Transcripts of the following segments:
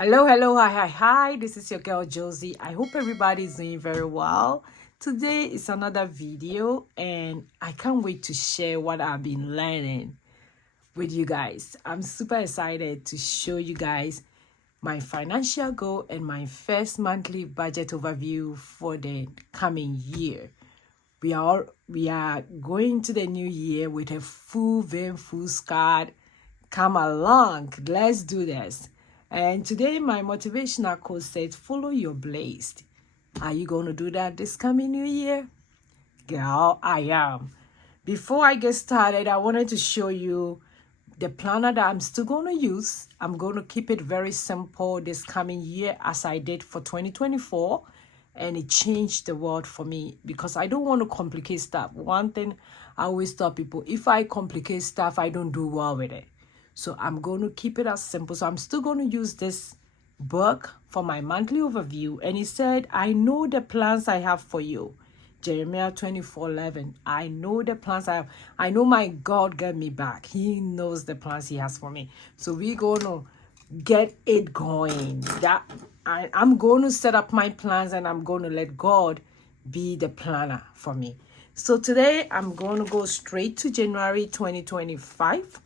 Hello, hi. This is your girl Josy. I hope everybody is doing very well. Today is another video, and I can't wait to share what I've been learning with you guys. I'm super excited to show you guys my financial goal and my first monthly budget overview for the coming year. We are going to the new year with a full vein, full squad. Come along, let's do this. And today my motivational quote said, follow your blessed. Are you going to do that this coming new year? Girl, I am. Before I get started, I wanted to show you the planner that I'm still going to use. I'm going to keep it very simple this coming year as I did for 2024. And it changed the world for me because I don't want to complicate stuff. One thing I always tell people, if I complicate stuff, I don't do well with it. So I'm going to keep it as simple. So I'm still going to use this book for my monthly overview. And he said, I know the plans I have for you. Jeremiah 24:11. I know the plans I have. I know my God got me back. He knows the plans he has for me. So we're going to get it going. I'm going to set up my plans and I'm going to let God be the planner for me. So today I'm going to go straight to January 2025.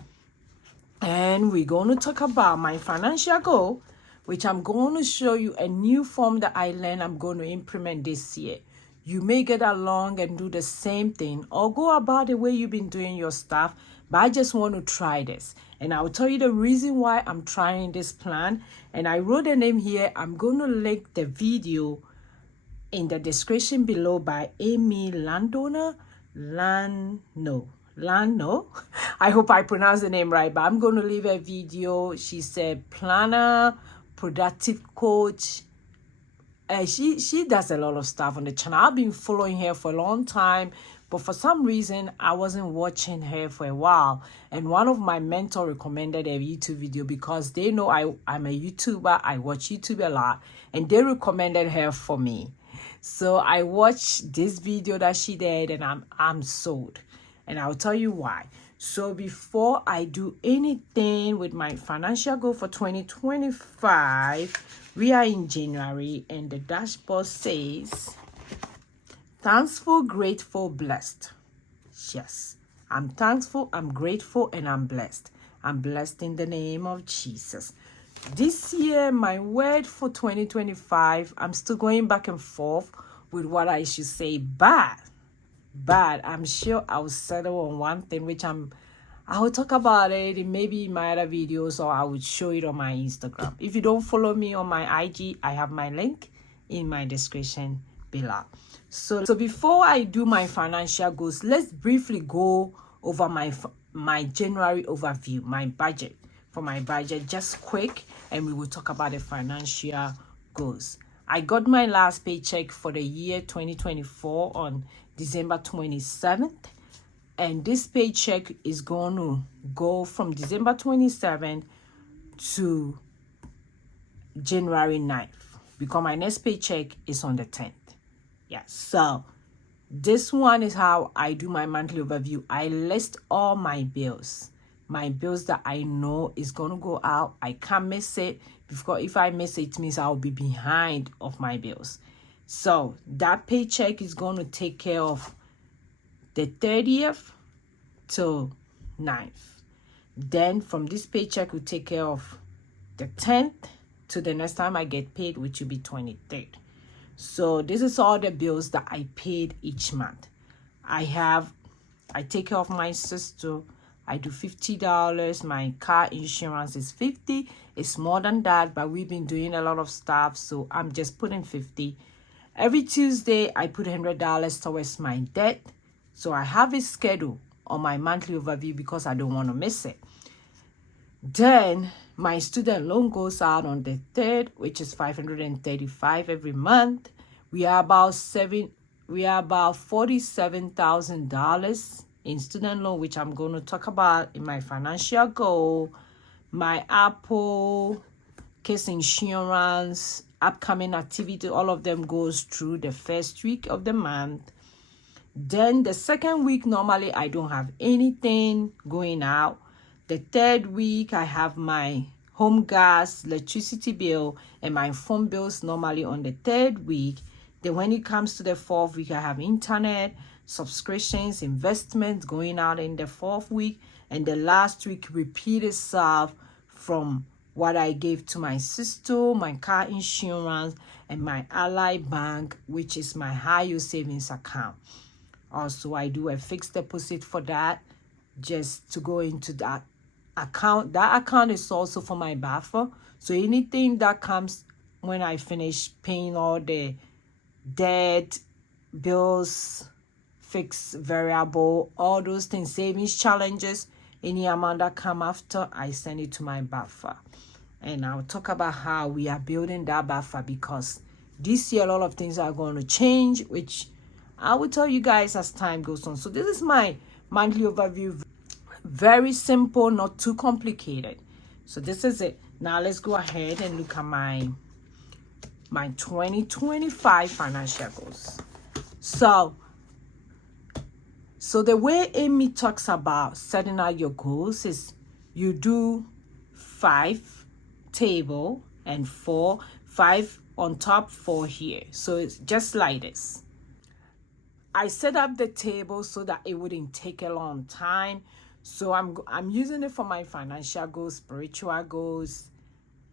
And we're going to talk about my financial goal, which I'm going to show you a new form that I learned I'm going to implement this year. You may get along and do the same thing or go about the way you've been doing your stuff, but I just want to try this. And I'll tell you the reason why I'm trying this plan. And I wrote the name here. I'm going to link the video in the description below by Amy Landona. Lano. I hope I pronounced the name right, but I'm going to leave a video. She's a planner, productive coach. She does a lot of stuff on the channel. I've been following her for a long time, but for some reason I wasn't watching her for a while. And one of my mentors recommended a YouTube video because they know I'm a YouTuber. I watch YouTube a lot, and they recommended her for me. So I watched this video that she did, and I'm sold. And I'll tell you why. So before I do anything with my financial goal for 2025, we are in January and the dashboard says, thankful, grateful, blessed. Yes, I'm thankful, I'm grateful, and I'm blessed. I'm blessed in the name of Jesus. This year, my word for 2025, I'm still going back and forth with what I should say, but I'm sure I'll settle on one thing, which I will talk about it in maybe my other videos, or I would show it on my Instagram. If you don't follow me on my IG, I have my link in my description below. So before I do my financial goals, let's briefly go over my January overview, my budget. For my budget, just quick, and we will talk about the financial goals. I got my last paycheck for the year 2024 on December 27th. And this paycheck is going to go from December 27th to January 9th. Because my next paycheck is on the 10th. Yeah, so this one is how I do my monthly overview. I list all my bills. My bills that I know is going to go out. I can't miss it. Because if I miss it, it means I'll be behind of my bills. So that paycheck is going to take care of the 30th to 9th. Then from this paycheck, we'll take care of the 10th to the next time I get paid, which will be 23rd. So this is all the bills that I paid each month. I take care of my sister. I do $50. My car insurance is $50. It's more than that, but we've been doing a lot of stuff, so I'm just putting $50. Every Tuesday, I put $100 towards my debt. So I have a schedule on my monthly overview because I don't want to miss it. Then my student loan goes out on the 3rd, which is $535 every month. We are about $47,000 in student loan, which I'm going to talk about in my financial goal. My Apple, case insurance, upcoming activity, all of them goes through the first week of the month. Then the second week, normally I don't have anything going out. The third week, I have my home gas, electricity bill, and my phone bills normally on the 3rd week. Then when it comes to the 4th week, I have internet, subscriptions, investments going out in the 4th week. And the last week repeat itself from what I gave to my sister, my car insurance, and my Ally Bank, which is my high yield savings account. Also, I do a fixed deposit for that, just to go into that account. That account is also for my buffer. So anything that comes when I finish paying all the debt, bills, fixed variable, all those things, savings challenges, any amount that come after, I send it to my buffer. And I'll talk about how we are building that buffer, because this year a lot of things are going to change, which I will tell you guys as time goes on. So this is my monthly overview. Very simple, not too complicated. So this is it. Now let's go ahead and look at my 2025 financial goals. So the way Amy talks about setting out your goals is you do 5 table and 5 on top, 4 here. So it's just like this. I set up the table so that it wouldn't take a long time. So I'm using it for my financial goals, spiritual goals,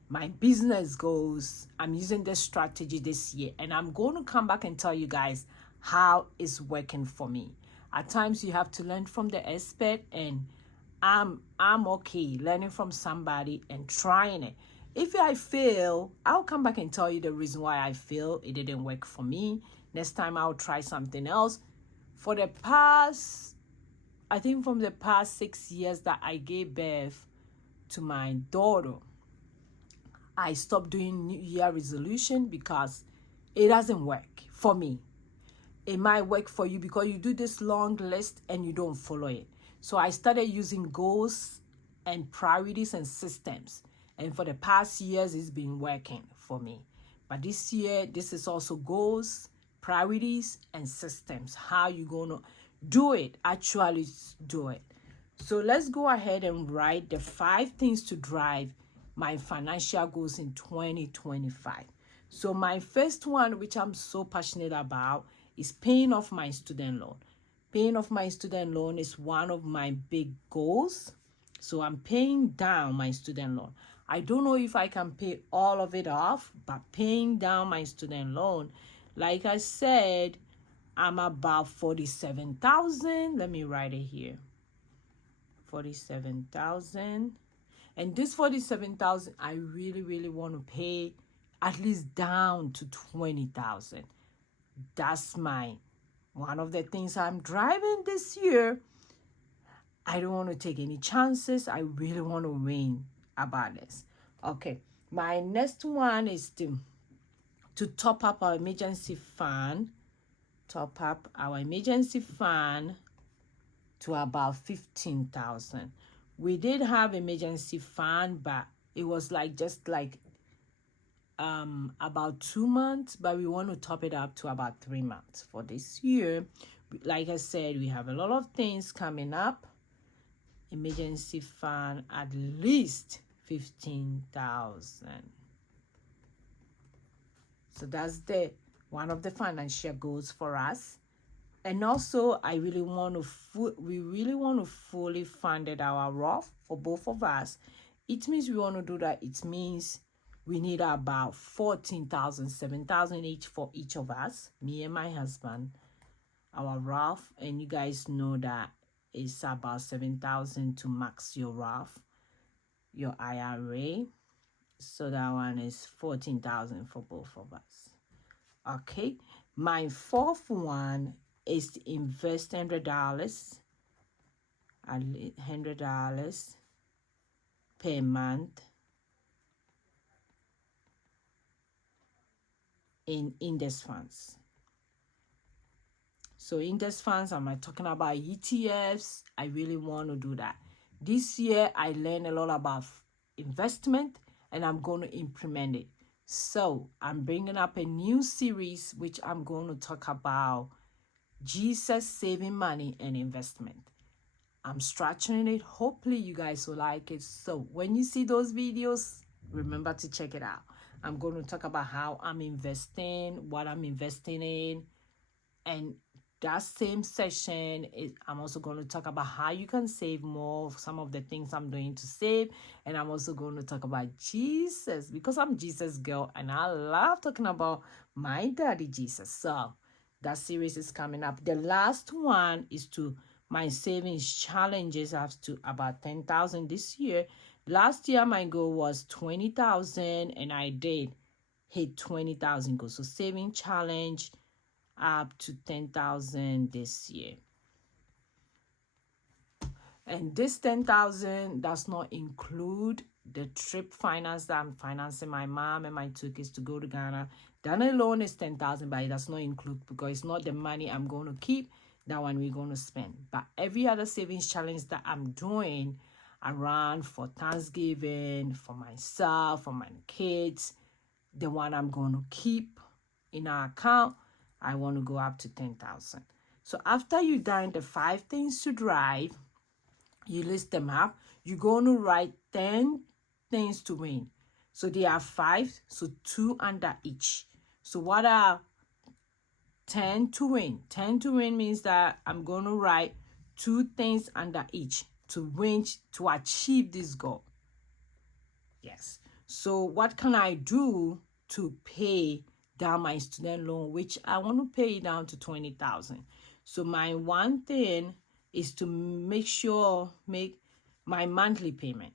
my business goals. I'm using this strategy this year, and I'm going to come back and tell you guys how it's working for me. At times you have to learn from the expert, and I'm okay learning from somebody and trying it. If I fail, I'll come back and tell you the reason why I failed. It didn't work for me. Next time I'll try something else. For the past, I think from the past 6 years that I gave birth to my daughter, I stopped doing New Year resolution because it doesn't work for me. It might work for you because you do this long list and you don't follow it. So I started using goals and priorities and systems. And for the past years, it's been working for me. But this year, this is also goals, priorities, and systems. How you going to do it, actually do it. So let's go ahead and write the 5 things to drive my financial goals in 2025. So my first one, which I'm so passionate about, is paying off my student loan. Paying off my student loan is one of my big goals. So I'm paying down my student loan. I don't know if I can pay all of it off, but paying down my student loan, like I said, I'm about 47,000. Let me write it here. 47,000. And this 47,000, I really want to pay at least down to 20,000. That's one of the things I'm driving this year. I don't want to take any chances. I really want to win about this. Okay, my next one is to top up our emergency fund. Top up our emergency fund to about 15,000. We did have emergency fund, but it was just about 2 months, but we want to top it up to about 3 months for this year. Like I said, we have a lot of things coming up. Emergency fund at least 15,000. So that's one of the financial goals for us. And also, we really want to fully fund our Roth for both of us. It means we want to do that. It means we need about 14,000, 7,000 each for each of us, me and my husband, our Roth. And you guys know that it's about 7,000 to max your Roth, your IRA. So that one is 14,000 for both of us. Okay, my 4th one is to invest $100 per month in index funds. So index funds, I'm not talking about ETFs. I really want to do that. This year, I learned a lot about investment, and I'm going to implement it. So I'm bringing up a new series, which I'm going to talk about Jesus saving money and investment. I'm structuring it. Hopefully you guys will like it. So when you see those videos, remember to check it out. I'm going to talk about how I'm investing, what I'm investing in, and that same session I'm also going to talk about how you can save more of some of the things I'm doing to save. And I'm also going to talk about Jesus, because I'm Jesus girl and I love talking about my daddy Jesus. So that series is coming up. The last one is to my savings challenges. I have to about 10,000 this year. Last year my goal was 20,000 and I did hit 20,000 goals. So saving challenge up to 10,000 this year. And this 10,000 does not include the trip finance that I'm financing my mom and my two kids to go to Ghana. That alone is 10,000, but it does not include, because it's not the money I'm going to keep. That one we're going to spend. But every other savings challenge that I'm doing around for Thanksgiving, for myself, for my kids, the one I'm going to keep in our account, I want to go up to 10,000. So after you done the 5 things to drive, you list them up. You're going to write 10 things to win. So there are 5, so 2 under each. So what are 10 to win? 10 to win means that I'm going to write 2 things under each to win, to achieve this goal. Yes. So what can I do to pay down my student loan, which I want to pay down to 20,000? So my one thing is to make my monthly payment.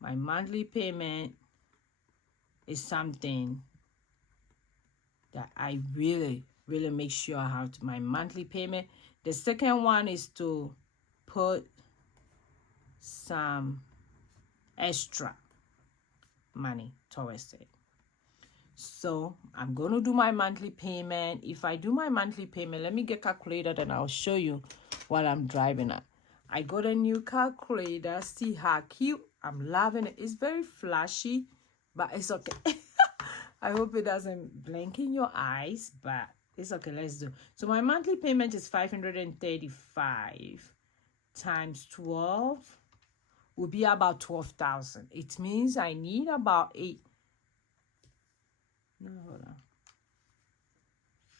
My monthly payment is something that I really make sure I have to my monthly payment. The second one is to put some extra money towards it. So I'm going to do my monthly payment. If I do my monthly payment, let me get calculated and I'll show you what I'm driving at. I got a new calculator. See how cute. I'm loving it. It's very flashy, but it's okay. I hope it doesn't blink in your eyes, but it's okay. Let's do. So my monthly payment is 535 times 12 will be about 12,000. It means I need about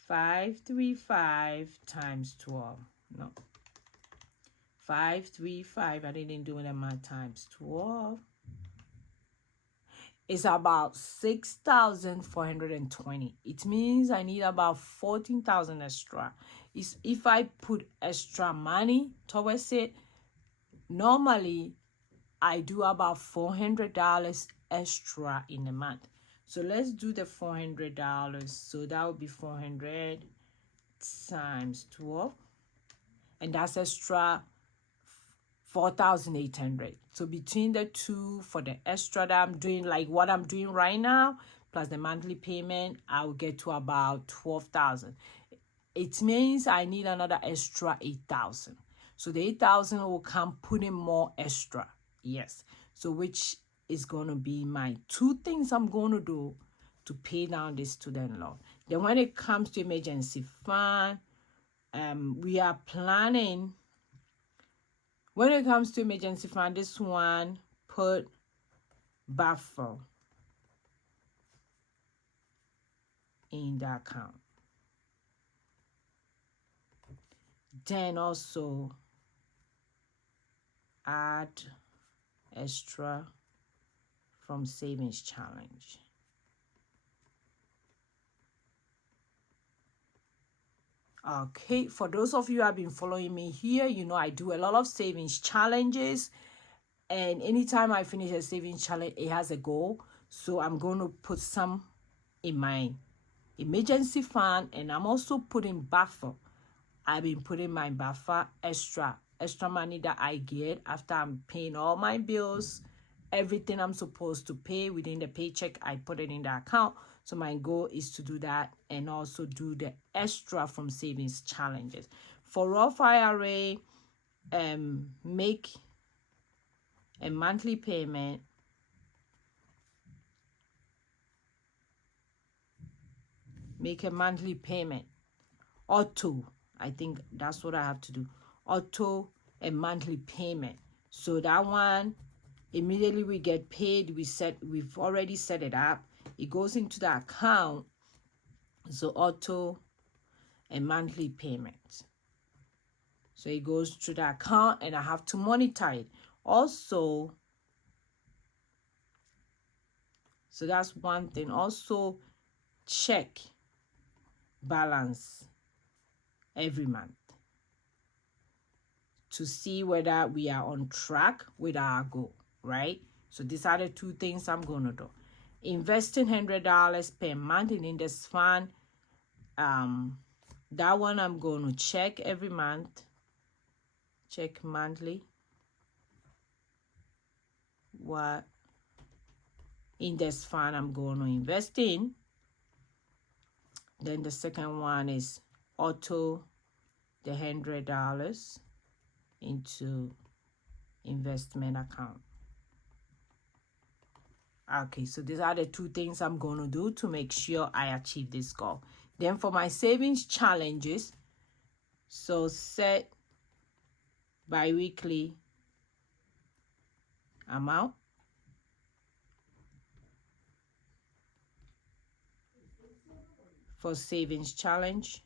535 times 12. No. 535. I didn't do it in my times 12. It's about 6,420. It means I need about 14,000 extra. If I put extra money towards it, normally I do about $400 extra in a month. So let's do the $400. So that would be 400 times 12. And that's extra 4,800. So between the two, for the extra that I'm doing, like what I'm doing right now, plus the monthly payment, I'll get to about 12,000. It means I need another extra 8,000. So the 8,000 will come putting more extra. Yes. So which is going to be my 2 things I'm going to do to pay down this student loan. Then when it comes to emergency fund, we are planning. When it comes to emergency fund, this one put buffer in the account. Then also add extra from savings challenge. Okay, for those of you who have been following me here, you know I do a lot of savings challenges. And anytime I finish a savings challenge, it has a goal. So I'm going to put some in my emergency fund, and I'm also putting buffer. I've been putting my buffer extra money that I get after I'm paying all my bills. Everything I'm supposed to pay within the paycheck, I put it in the account. So my goal is to do that and also do the extra from savings challenges. For Roth IRA, make a monthly payment. Make a monthly payment or 2. I think that's what I have to do. auto a monthly payment. So that one, immediately we get paid, we've already set it up. It goes into the account. So auto a monthly payment. So it goes to the account and I have to monitor it. Also, so that's one thing. Also, check balance every month to see whether we are on track with our goal, right? So these are the two things I'm going to do. Investing $100 per month in index fund. That one I'm going to check every month. Check monthly. What index fund I'm going to invest in. Then the second one is auto the $100 into investment account. Okay, so these are the two things I'm going to do to make sure I achieve this goal. Then for my savings challenges, so set bi-weekly amount. For savings challenge.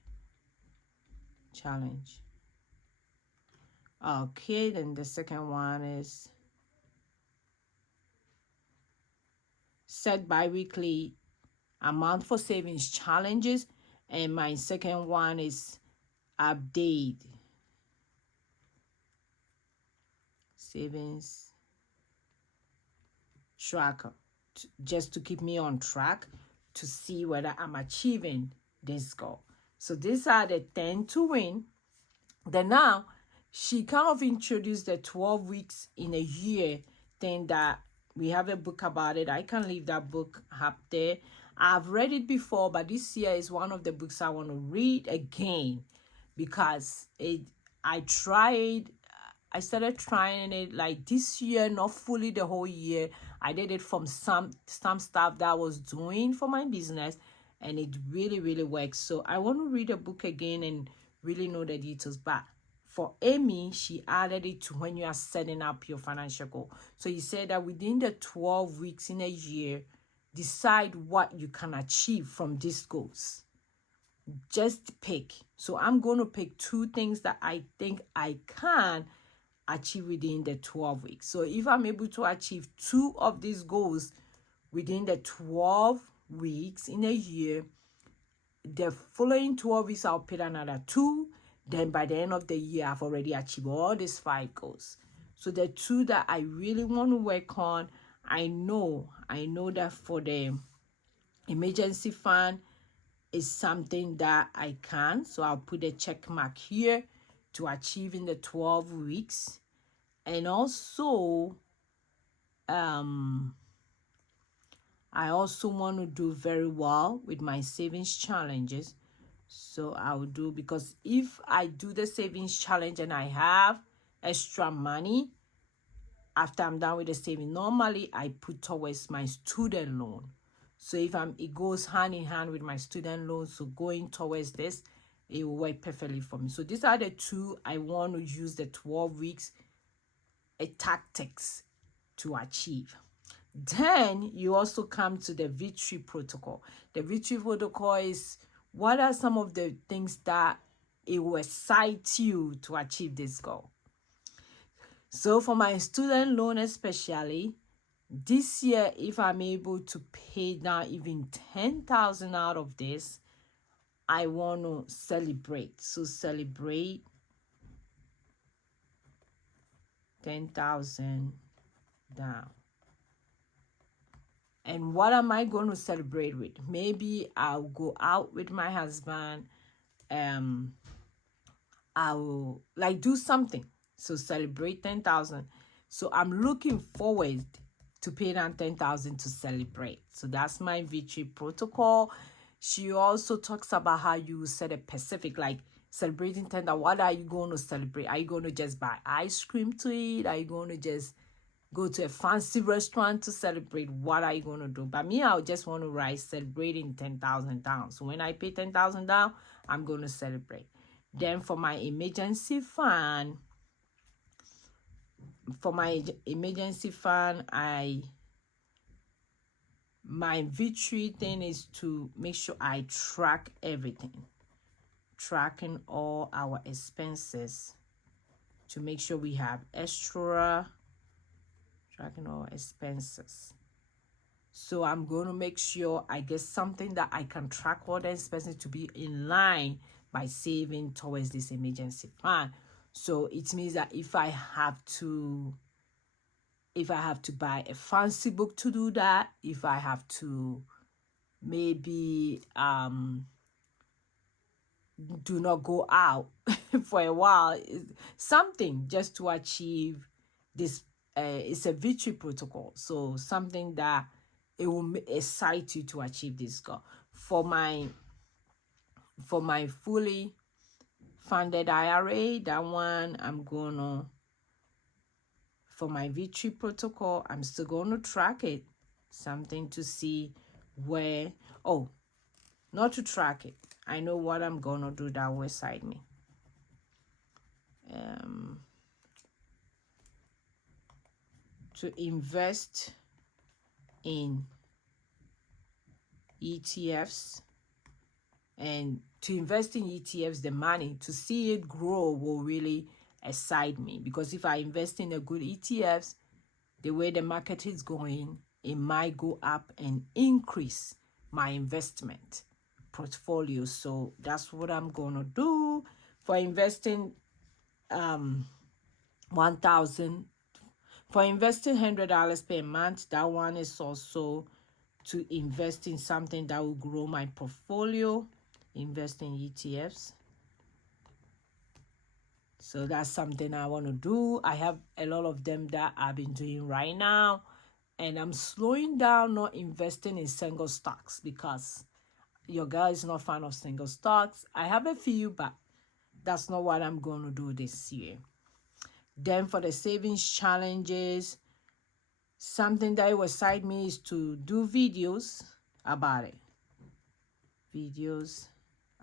Okay, then the second one is set bi-weekly amount for savings challenges. And my second one is update savings tracker, just to keep me on track to see whether I'm achieving this goal. So these are the 10 to win. Then now she kind of introduced the 12 weeks in a year thing that we have a book about it. I can leave that book up there. I've read it before, but this year is one of the books I want to read again because I started trying it like this year, not fully the whole year. I did it from some stuff that I was doing for my business, and it really, really works. So I want to read a book again and really know the details. But for Amy, she added it to when you are setting up your financial goal. So he said that within the 12 weeks in a year, decide what you can achieve from these goals. Just pick. So I'm going to pick two things that I think I can achieve within the 12 weeks. So if I'm able to achieve two of these goals within the 12 weeks in a year, the following 12 weeks I'll pick another two. Then by the end of the year, I've already achieved all these 5 goals. So the two that I really want to work on, I know that for the emergency fund is something that I can. So I'll put a check mark here to achieve in the 12 weeks. And also, I also want to do very well with my savings challenges. So I will do, because if I do the savings challenge and I have extra money after I'm done with the saving, normally I put towards my student loan. So if it goes hand in hand with my student loan, so going towards this, it will work perfectly for me. So these are the two I want to use the 12 weeks tactics to achieve. Then you also come to the victory protocol. The victory protocol is, what are some of the things that it will excite you to achieve this goal? So for my student loan especially, this year, if I'm able to pay down even 10,000 out of this, I want to celebrate. So celebrate 10,000 down. And what am I going to celebrate with? Maybe I'll go out with my husband. I'll do something. So celebrate 10,000. So I'm looking forward to pay down 10,000 to celebrate. So that's my victory protocol. She also talks about how you set a specific, like celebrating 10,000. What are you going to celebrate? Are you going to just buy ice cream to eat? Are you going to just go to a fancy restaurant to celebrate? What are you going to do? But me, I just want to write celebrating 10,000 down. So when I pay 10,000 down, I'm going to celebrate. Then for my emergency fund, my victory thing is to make sure I track everything, tracking all our expenses to make sure we have extra, tracking all expenses. So I'm going to make sure I get something that I can track all the expenses to be in line by saving towards this emergency fund. So it means that if I have to buy a fancy book to do that, if I have to maybe do not go out for a while, something just to achieve this. It's a victory protocol, so something that it will excite you to achieve this goal. For my fully funded IRA, that one I'm gonna, for my victory protocol, I'm still gonna track it, something to see where, oh, not to track it, I know what I'm gonna do that will excite me. To invest in ETFs, and to invest in ETFs, the money to see it grow will really excite me, because if I invest in a good ETFs, the way the market is going, it might go up and increase my investment portfolio. So that's what I'm gonna do. For investing $1,000, for investing $100 per month, that one is also to invest in something that will grow my portfolio, invest in ETFs. So that's something I want to do. I have a lot of them that I've been doing right now, and I'm slowing down not investing in single stocks because your girl is not a fan of single stocks. I have a few, but that's not what I'm going to do this year. Then for the savings challenges, something that will excite me is to do videos about it. Videos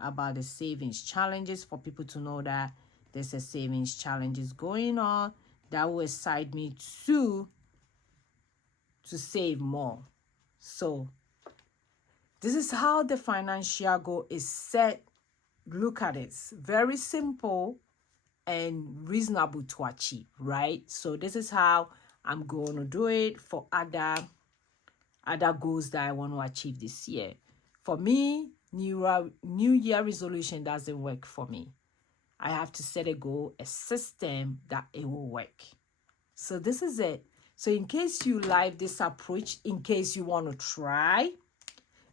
about the savings challenges for people to know that there's a savings challenges going on. That will excite me to save more. So this is how the financial goal is set. Look at it. Very simple and reasonable to achieve, right? So this is how I'm going to do it for other goals that I want to achieve this year. For me, New Year resolution doesn't work for me. I have to set a goal, a system that it will work. So this is it. So in case you like this approach, in case you want to try,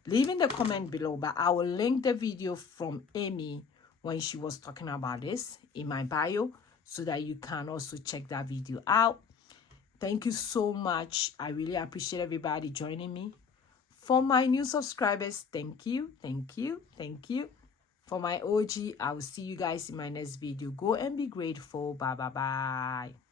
leave in the comment below, but I will link the video from Amy when she was talking about this in my bio so that you can also check that video out. Thank you so much. I really appreciate everybody joining me. For my new subscribers, thank you, thank you, thank you. For my OG, I will see you guys in my next video. Go and be grateful. Bye, bye, bye.